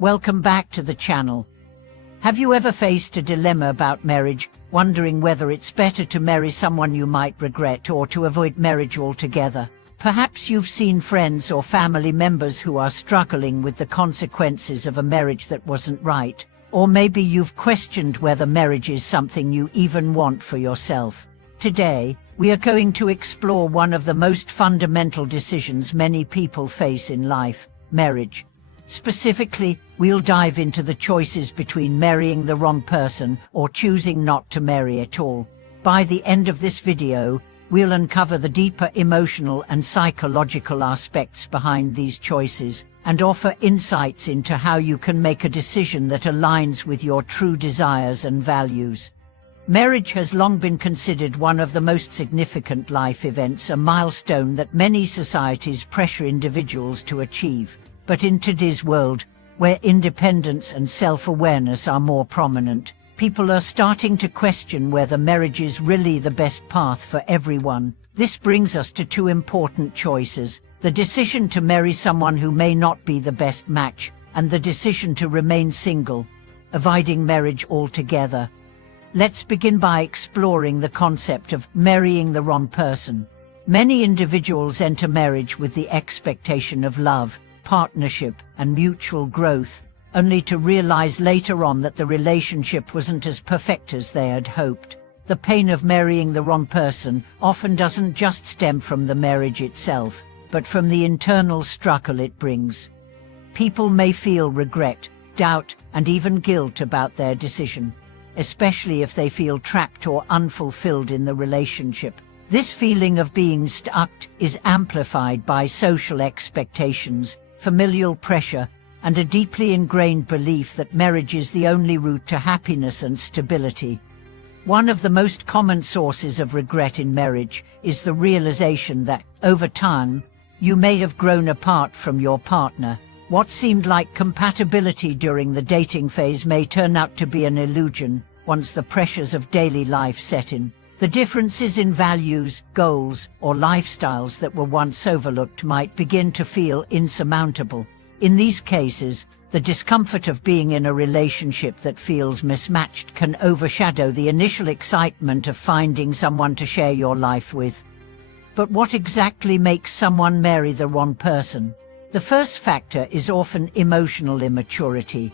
Welcome back to the channel. Have you ever faced a dilemma about marriage, wondering whether it's better to marry someone you might regret or to avoid marriage altogether? Perhaps you've seen friends or family members who are struggling with the consequences of a marriage that wasn't right. Or maybe you've questioned whether marriage is something you even want for yourself. Today, we are going to explore one of the most fundamental decisions many people face in life: marriage. Specifically, we'll dive into the choices between marrying the wrong person or choosing not to marry at all. By the end of this video, we'll uncover the deeper emotional and psychological aspects behind these choices and offer insights into how you can make a decision that aligns with your true desires and values. Marriage has long been considered one of the most significant life events, a milestone that many societies pressure individuals to achieve. But in today's world, where independence and self-awareness are more prominent, people are starting to question whether marriage is really the best path for everyone. This brings us to two important choices: the decision to marry someone who may not be the best match, and the decision to remain single, avoiding marriage altogether. Let's begin by exploring the concept of marrying the wrong person. Many individuals enter marriage with the expectation of love, partnership, and mutual growth, only to realize later on that the relationship wasn't as perfect as they had hoped. The pain of marrying the wrong person often doesn't just stem from the marriage itself, but from the internal struggle it brings. People may feel regret, doubt, and even guilt about their decision, especially if they feel trapped or unfulfilled in the relationship. This feeling of being stuck is amplified by social expectations, familial pressure, and a deeply ingrained belief that marriage is the only route to happiness and stability. One of the most common sources of regret in marriage is the realization that, over time, you may have grown apart from your partner. What seemed like compatibility during the dating phase may turn out to be an illusion once the pressures of daily life set in. The differences in values, goals, or lifestyles that were once overlooked might begin to feel insurmountable. In these cases, the discomfort of being in a relationship that feels mismatched can overshadow the initial excitement of finding someone to share your life with. But what exactly makes someone marry the wrong person? The first factor is often emotional immaturity.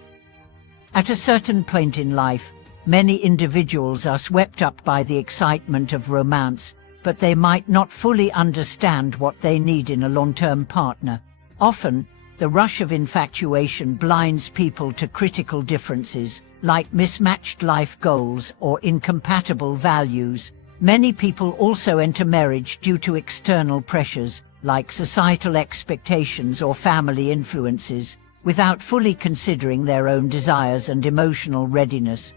At a certain point in life, many individuals are swept up by the excitement of romance, but they might not fully understand what they need in a long-term partner. Often, the rush of infatuation blinds people to critical differences, like mismatched life goals or incompatible values. Many people also enter marriage due to external pressures, like societal expectations or family influences, without fully considering their own desires and emotional readiness.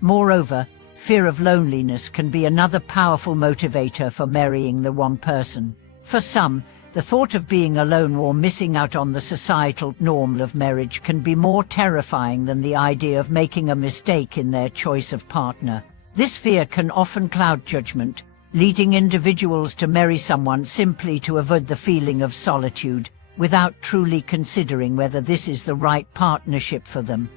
Moreover, fear of loneliness can be another powerful motivator for marrying the wrong person. For some, the thought of being alone or missing out on the societal norm of marriage can be more terrifying than the idea of making a mistake in their choice of partner. This fear can often cloud judgment, leading individuals to marry someone simply to avoid the feeling of solitude, without truly considering whether this is the right partnership for them.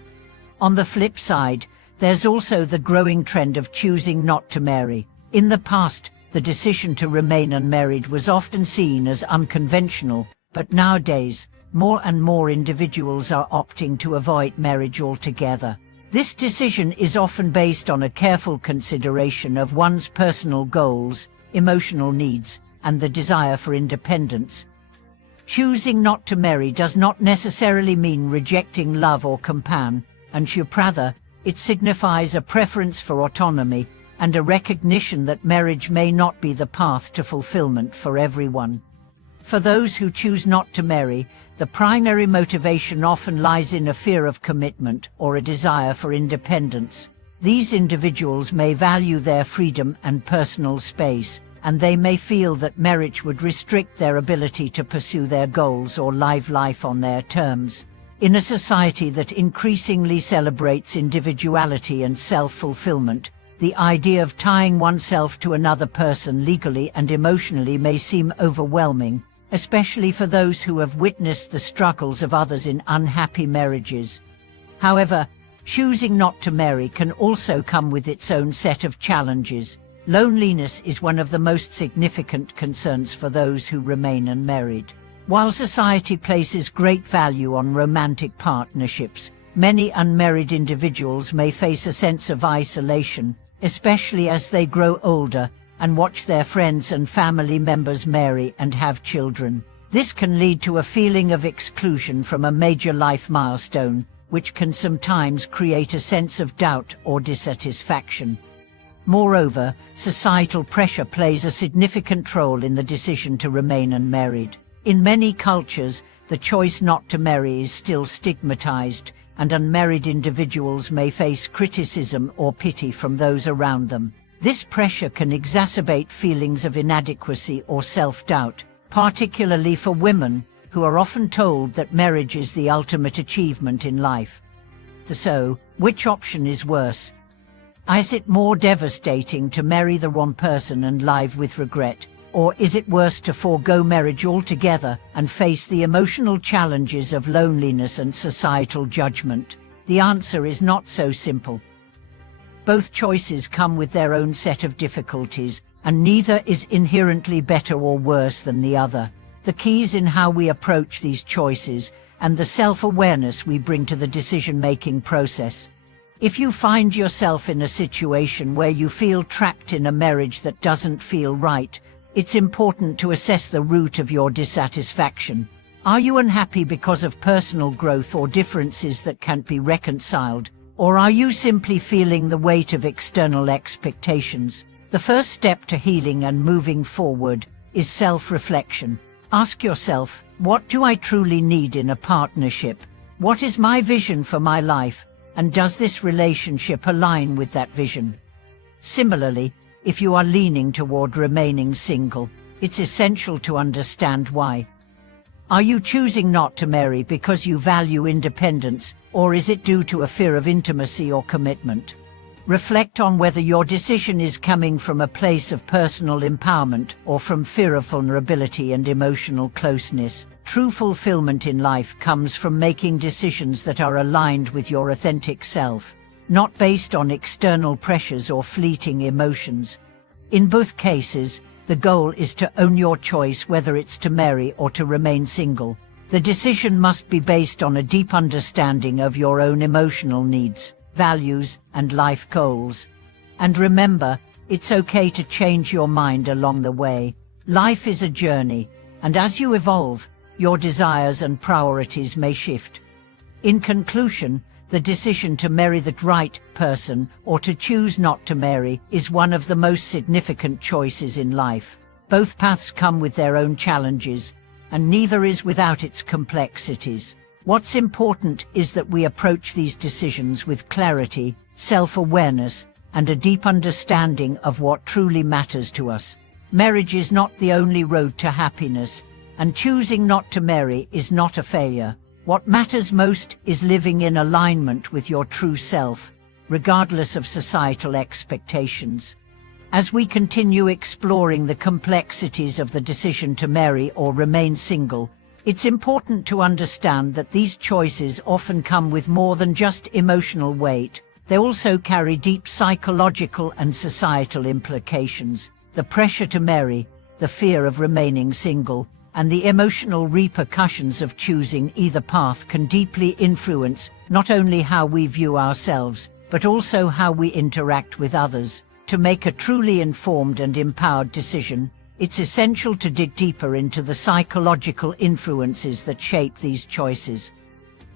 On the flip side, there's also the growing trend of choosing not to marry. In the past, the decision to remain unmarried was often seen as unconventional, but nowadays, more and more individuals are opting to avoid marriage altogether. This decision is often based on a careful consideration of one's personal goals, emotional needs, and the desire for independence. Choosing not to marry does not necessarily mean rejecting love or companionship. Rather, it signifies a preference for autonomy and a recognition that marriage may not be the path to fulfillment for everyone. For those who choose not to marry, the primary motivation often lies in a fear of commitment or a desire for independence. These individuals may value their freedom and personal space, and they may feel that marriage would restrict their ability to pursue their goals or live life on their terms. In a society that increasingly celebrates individuality and self-fulfillment, the idea of tying oneself to another person legally and emotionally may seem overwhelming. especially for those who have witnessed the struggles of others in unhappy marriages. However, choosing not to marry can also come with its own set of challenges. Loneliness is one of the most significant concerns for those who remain unmarried. While society places great value on romantic partnerships, many unmarried individuals may face a sense of isolation, especially as they grow older and watch their friends and family members marry and have children. This can lead to a feeling of exclusion from a major life milestone, which can sometimes create a sense of doubt or dissatisfaction. Moreover, societal pressure plays a significant role in the decision to remain unmarried. In many cultures, the choice not to marry is still stigmatized, and unmarried individuals may face criticism or pity from those around them. This pressure can exacerbate feelings of inadequacy or self-doubt, particularly for women, who are often told that marriage is the ultimate achievement in life. So, which option is worse? Is it more devastating to marry the wrong person and live with regret, or is it worse to forego marriage altogether and face the emotional challenges of loneliness and societal judgment? The answer is not so simple. Both choices come with their own set of difficulties, and neither is inherently better or worse than the other. The key is in how we approach these choices and the self-awareness we bring to the decision-making process. If you find yourself in a situation where you feel trapped in a marriage that doesn't feel right, it's important to assess the root of your dissatisfaction. Are you unhappy because of personal growth or differences that can't be reconciled? Or are you simply feeling the weight of external expectations? The first step to healing and moving forward is self-reflection. Ask yourself, what do I truly need in a partnership? What is my vision for my life? And does this relationship align with that vision? Similarly, if you are leaning toward remaining single, it's essential to understand why. Are you choosing not to marry because you value independence, or is it due to a fear of intimacy or commitment? Reflect on whether your decision is coming from a place of personal empowerment or from fear of vulnerability and emotional closeness. True fulfillment in life comes from making decisions that are aligned with your authentic self, not based on external pressures or fleeting emotions. In both cases, the goal is to own your choice, whether it's to marry or to remain single. The decision must be based on a deep understanding of your own emotional needs, values, and life goals. And remember, it's okay to change your mind along the way. Life is a journey, and as you evolve, your desires and priorities may shift. In conclusion, the decision to marry the right person or to choose not to marry is one of the most significant choices in life. Both paths come with their own challenges, and neither is without its complexities. What's important is that we approach these decisions with clarity, self-awareness, and a deep understanding of what truly matters to us. Marriage is not the only road to happiness, and choosing not to marry is not a failure. What matters most is living in alignment with your true self, regardless of societal expectations. As we continue exploring the complexities of the decision to marry or remain single, it's important to understand that these choices often come with more than just emotional weight. They also carry deep psychological and societal implications. The pressure to marry, the fear of remaining single, and the emotional repercussions of choosing either path can deeply influence not only how we view ourselves, but also how we interact with others. To make a truly informed and empowered decision, it's essential to dig deeper into the psychological influences that shape these choices.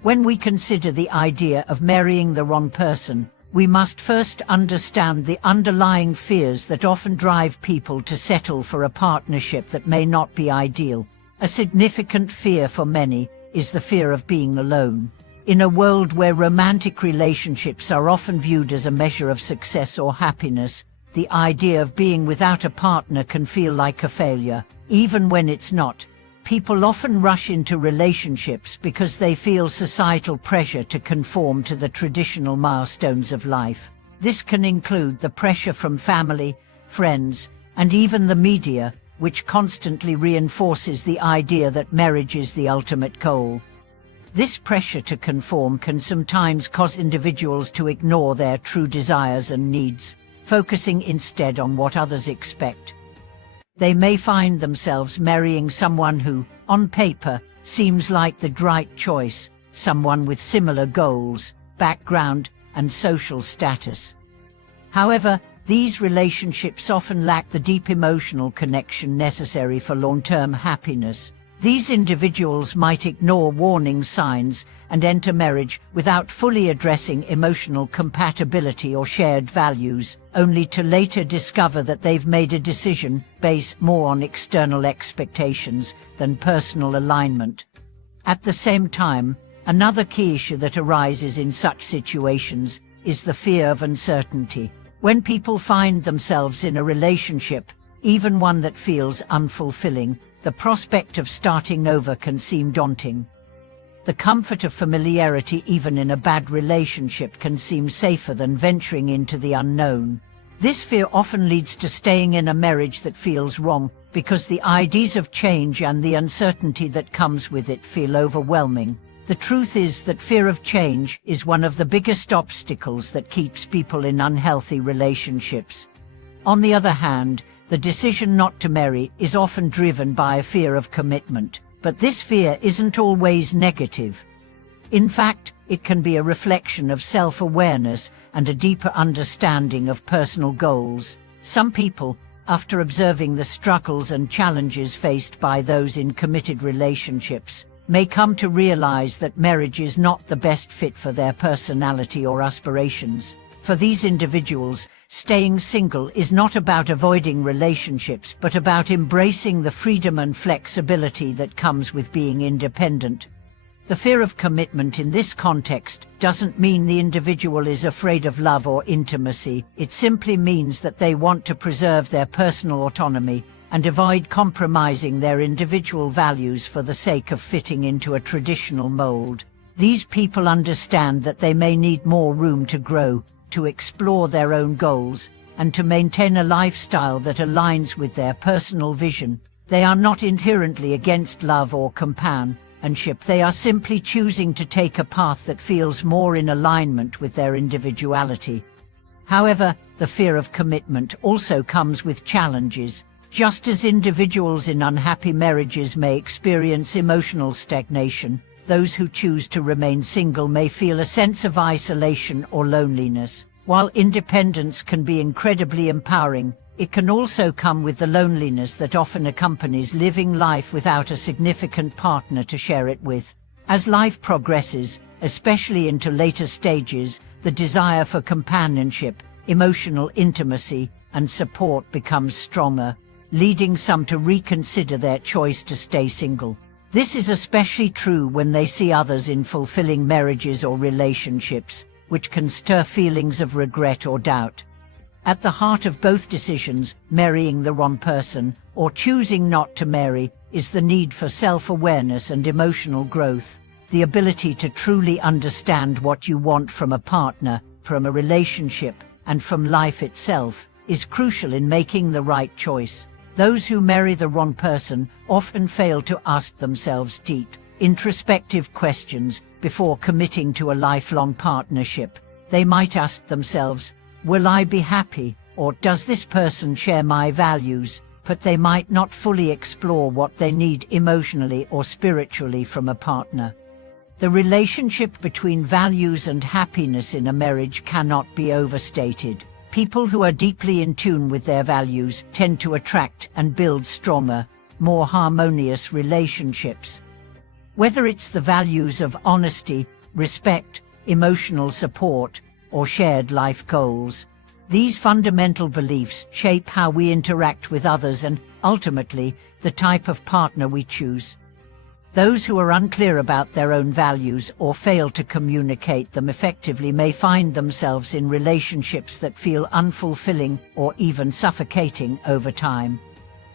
When we consider the idea of marrying the wrong person, we must first understand the underlying fears that often drive people to settle for a partnership that may not be ideal. A significant fear for many is the fear of being alone. In a world where romantic relationships are often viewed as a measure of success or happiness, the idea of being without a partner can feel like a failure. Even when it's not, people often rush into relationships because they feel societal pressure to conform to the traditional milestones of life. This can include the pressure from family, friends, and even the media, which constantly reinforces the idea that marriage is the ultimate goal. This pressure to conform can sometimes cause individuals to ignore their true desires and needs, focusing instead on what others expect. They may find themselves marrying someone who, on paper, seems like the right choice, someone with similar goals, background, and social status. However, these relationships often lack the deep emotional connection necessary for long-term happiness. These individuals might ignore warning signs and enter marriage without fully addressing emotional compatibility or shared values, only to later discover that they've made a decision based more on external expectations than personal alignment. At the same time, another key issue that arises in such situations is the fear of uncertainty. When people find themselves in a relationship, even one that feels unfulfilling, the prospect of starting over can seem daunting. The comfort of familiarity, even in a bad relationship, can seem safer than venturing into the unknown. This fear often leads to staying in a marriage that feels wrong, because the ideas of change and the uncertainty that comes with it feel overwhelming. The truth is that fear of change is one of the biggest obstacles that keeps people in unhealthy relationships. On the other hand, the decision not to marry is often driven by a fear of commitment, but this fear isn't always negative. In fact, it can be a reflection of self-awareness and a deeper understanding of personal goals. Some people, after observing the struggles and challenges faced by those in committed relationships, may come to realize that marriage is not the best fit for their personality or aspirations. For these individuals, staying single is not about avoiding relationships, but about embracing the freedom and flexibility that comes with being independent. The fear of commitment in this context doesn't mean the individual is afraid of love or intimacy. It simply means that they want to preserve their personal autonomy and avoid compromising their individual values for the sake of fitting into a traditional mold. These people understand that they may need more room to grow, to explore their own goals, and to maintain a lifestyle that aligns with their personal vision. They are not inherently against love or companionship. They are simply choosing to take a path that feels more in alignment with their individuality. However, the fear of commitment also comes with challenges. Just as individuals in unhappy marriages may experience emotional stagnation, those who choose to remain single may feel a sense of isolation or loneliness. While independence can be incredibly empowering, it can also come with the loneliness that often accompanies living life without a significant partner to share it with. As life progresses, especially into later stages, the desire for companionship, emotional intimacy, and support becomes stronger, leading some to reconsider their choice to stay single. This is especially true when they see others in fulfilling marriages or relationships, which can stir feelings of regret or doubt. At the heart of both decisions, marrying the wrong person or choosing not to marry, is the need for self-awareness and emotional growth. The ability to truly understand what you want from a partner, from a relationship, and from life itself, is crucial in making the right choice. Those who marry the wrong person often fail to ask themselves deep, introspective questions before committing to a lifelong partnership. They might ask themselves, "Will I be happy?" or "Does this person share my values?" But they might not fully explore what they need emotionally or spiritually from a partner. The relationship between values and happiness in a marriage cannot be overstated. People who are deeply in tune with their values tend to attract and build stronger, more harmonious relationships. Whether it's the values of honesty, respect, emotional support, or shared life goals, these fundamental beliefs shape how we interact with others and, ultimately, the type of partner we choose. Those who are unclear about their own values or fail to communicate them effectively may find themselves in relationships that feel unfulfilling or even suffocating over time.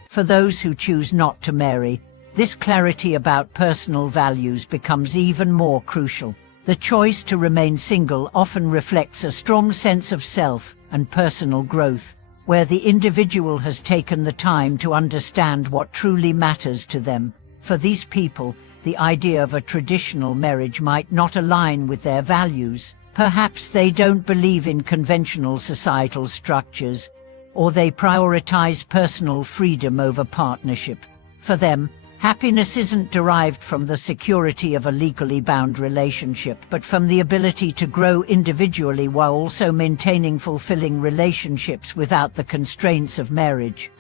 For those who choose not to marry, this clarity about personal values becomes even more crucial. The choice to remain single often reflects a strong sense of self and personal growth, where the individual has taken the time to understand what truly matters to them. For these people, the idea of a traditional marriage might not align with their values. Perhaps they don't believe in conventional societal structures, or they prioritize personal freedom over partnership. For them, happiness isn't derived from the security of a legally bound relationship, but from the ability to grow individually while also maintaining fulfilling relationships without the constraints of marriage.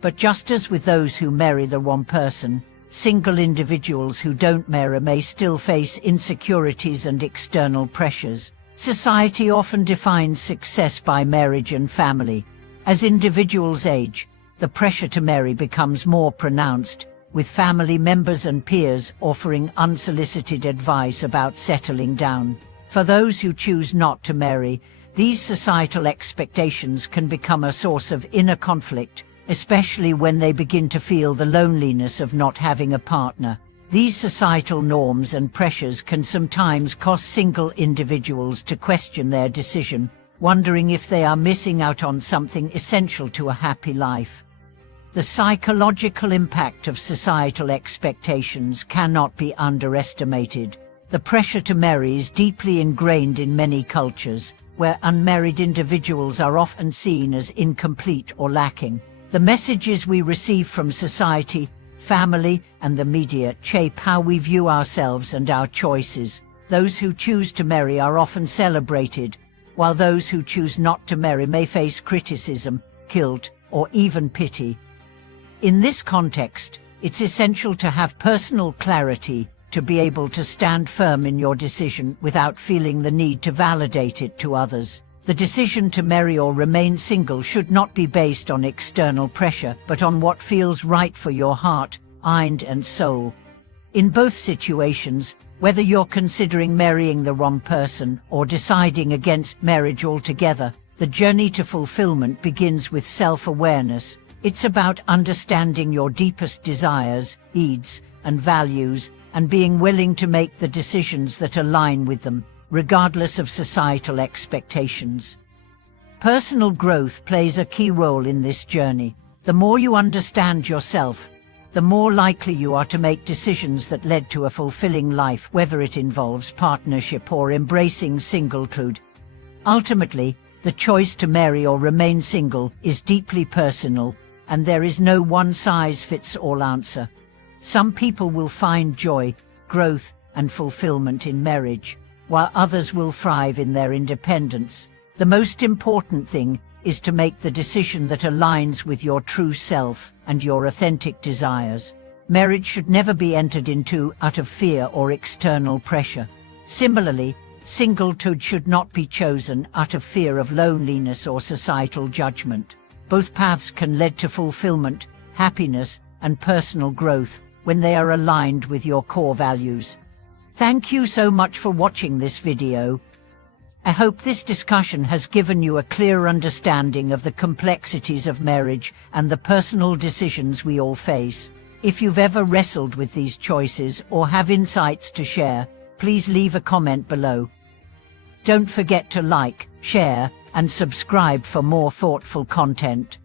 But just as with those who marry the wrong person, single individuals who don't marry may still face insecurities and external pressures. Society often defines success by marriage and family. As individuals age, the pressure to marry becomes more pronounced, with family members and peers offering unsolicited advice about settling down. For those who choose not to marry, these societal expectations can become a source of inner conflict, especially when they begin to feel the loneliness of not having a partner. These societal norms and pressures can sometimes cause single individuals to question their decision, wondering if they are missing out on something essential to a happy life. The psychological impact of societal expectations cannot be underestimated. The pressure to marry is deeply ingrained in many cultures, where unmarried individuals are often seen as incomplete or lacking. The messages we receive from society, family, and the media shape how we view ourselves and our choices. Those who choose to marry are often celebrated, while those who choose not to marry may face criticism, guilt, or even pity. In this context, it's essential to have personal clarity, to be able to stand firm in your decision without feeling the need to validate it to others. The decision to marry or remain single should not be based on external pressure, but on what feels right for your heart, mind, and soul. In both situations, whether you're considering marrying the wrong person or deciding against marriage altogether, the journey to fulfillment begins with self-awareness. It's about understanding your deepest desires, needs, and values, and being willing to make the decisions that align with them, regardless of societal expectations. Personal growth plays a key role in this journey. The more you understand yourself, the more likely you are to make decisions that lead to a fulfilling life, whether it involves partnership or embracing singlehood. Ultimately, the choice to marry or remain single is deeply personal, and there is no one-size-fits-all answer. Some people will find joy, growth, and fulfillment in marriage, while others will thrive in their independence. The most important thing is to make the decision that aligns with your true self and your authentic desires. Marriage should never be entered into out of fear or external pressure. Similarly, singlehood should not be chosen out of fear of loneliness or societal judgment. Both paths can lead to fulfillment, happiness, and personal growth when they are aligned with your core values. Thank you so much for watching this video. I hope this discussion has given you a clear understanding of the complexities of marriage and the personal decisions we all face. If you've ever wrestled with these choices or have insights to share, please leave a comment below. Don't forget to like, share, and subscribe for more thoughtful content.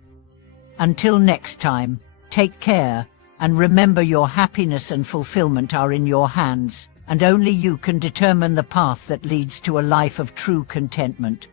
Until next time, take care, and remember your happiness and fulfillment are in your hands, and only you can determine the path that leads to a life of true contentment.